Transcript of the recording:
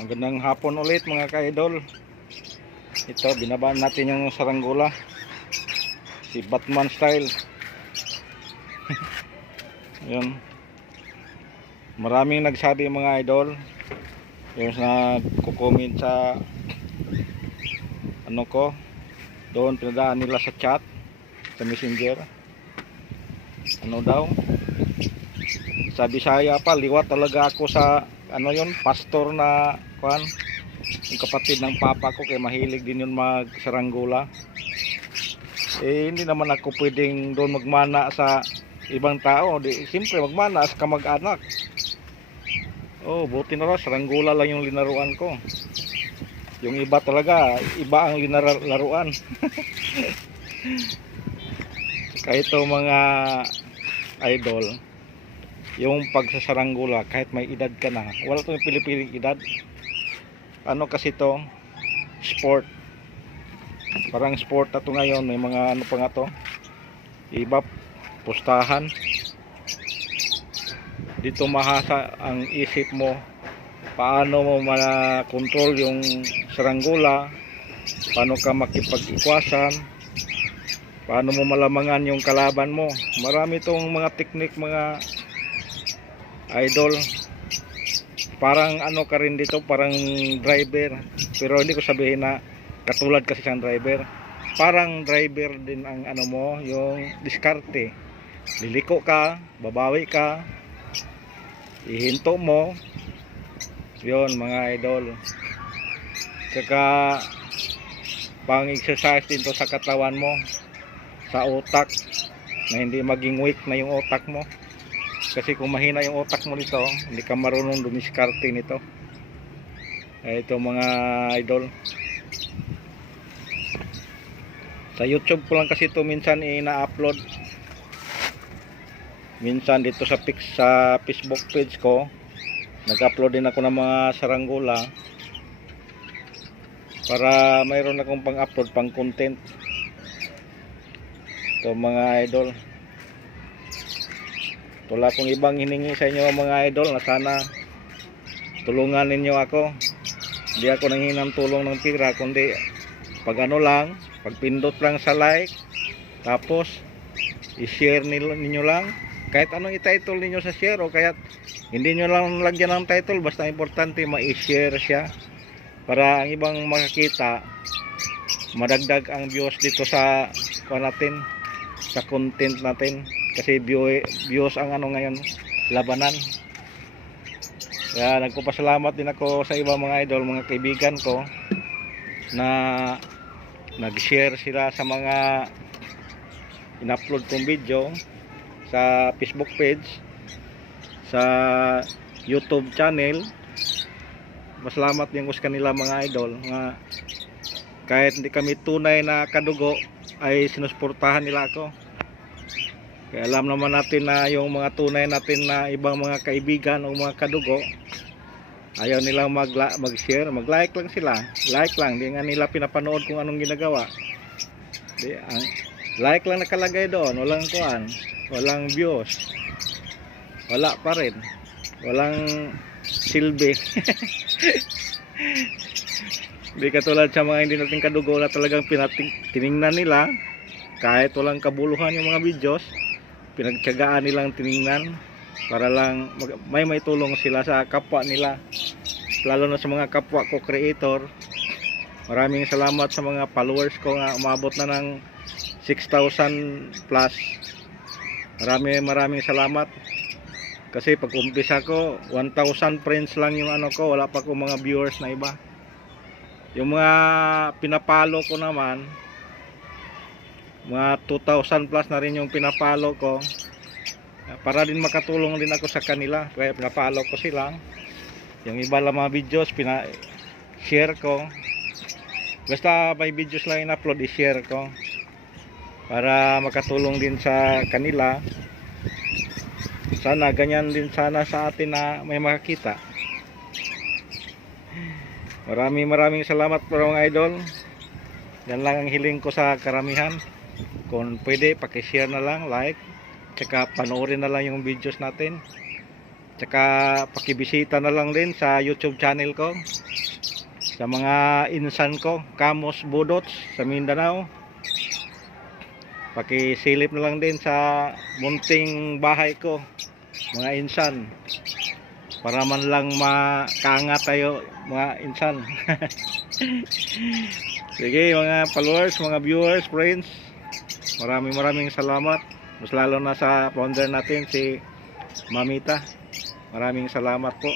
Magandang hapon ulit mga ka-idol. Ito, binabaan natin yung saranggola. Si Batman style. Yun. Maraming nagsabi mga idol. Yung nagko-comment sa ano ko. Doon pinadaan nila sa chat, sa messenger. Ano daw? Sa Bisaya pa, liwat talaga ako sa ano yun, pastor na kuan. Yung kapatid ng papa ko, kaya mahilig din yun magsaranggola. Hindi naman ako pwedeng doon magmana sa ibang tao. Siyempre magmana sa kamag-anak. Buti na lang saranggola lang yung linaruan ko. Yung iba talaga, iba ang linaruan. Kaya ito mga idol, yung pagsasaranggola, kahit may edad ka na, wala itong pili-piling edad. Ano kasi to, sport. Parang sport na to ngayon. May mga ano pa nga to, iba, pustahan. Dito mahasa ang isip mo, paano mo ma-control yung saranggola, paano ka makipag-ikwasan, paano mo malamangan yung kalaban mo. Marami itong mga teknik mga idol. Parang ano ka rin dito, parang driver, pero hindi ko sabihin na katulad kasi siyang driver. Parang driver din ang ano mo, yung diskarte. Liliko ka, babawi ka, ihinto mo. Yun mga idol. Saka pang exercise din to sa katawan mo, sa utak, na hindi maging weak na yung utak mo. Kasi kung mahina yung utak mo nito, hindi ka marunong dumiskarte nito. Ito mga idol. Sa YouTube ko lang kasi ito minsan ina-upload. Minsan dito sa Facebook page ko, nag-upload din ako ng mga saranggola. Para mayroon akong pang-upload, pang-content. Ito mga idol. Wala akong ibang hiningi sa inyo mga idol, na sana tulungan ninyo ako. Hindi ako nanghingi ng tulong ng pira, kundi pag ano lang, pagpindot lang sa like, tapos i-share ninyo lang. Kahit anong i-title ninyo sa share, o kaya hindi nyo lang lagyan ng title, basta importante ma-share siya para ang ibang makakita, madagdag ang views dito sa natin, sa content natin. Kasi views ang ano ngayon, labanan. Kaya nagpapasalamat din ako sa ibang mga idol, mga kaibigan ko, na nag-share sila sa mga in-upload kong video sa Facebook page, sa YouTube channel. Masalamat din ko sa kanila mga idol, nga kahit hindi kami tunay na kadugo, ay sinusuportahan nila ako. Kaya alam naman natin na yung mga tunay natin na ibang mga kaibigan o mga kadugo, ayaw nilang mag-share, mag-like lang sila. Like lang, di nga nila pinapanood kung anong ginagawa. Ang like lang nakalagay doon, walang kuan, walang views, wala pa rin, walang silbi. Di katulad sa mga hindi natin kadugo na talagang tiningnan nila, kahit walang kabuluhan yung mga videos, pinagtiyagaan nilang tiningnan para lang may tulong sila sa kapwa nila, lalo na sa mga kapwa ko creator. Maraming salamat sa mga followers ko nga umabot na ng 6,000 plus. Maraming salamat. Kasi pag umpisa ko, 1,000 friends lang yung ano ko, wala pa ko mga viewers na iba. Yung mga pinapalo ko naman, mga 2,000 plus na rin yung pinapalo ko, para din makatulong din ako sa kanila. Kaya pinapalo ko sila. Yung iba lang mga videos share ko, basta may videos lang in-upload, i-share ko para makatulong din sa kanila. Sana ganyan din sana sa atin na may makakita. Maraming salamat po mga idol. Yan lang ang hiling ko sa karamihan. Kung pwede, pakishare na lang, like, tsaka panoorin na lang yung videos natin. Tsaka pakibisita na lang din sa YouTube channel ko. Sa mga insan ko, Kamos Budots sa Mindanao. Pakisilip na lang din sa munting bahay ko, mga insan. Para man lang makaangat tayo, mga insan. Sige mga followers, mga viewers, friends. Maraming salamat. Mas lalo na sa founder natin si Mamita. Maraming salamat po.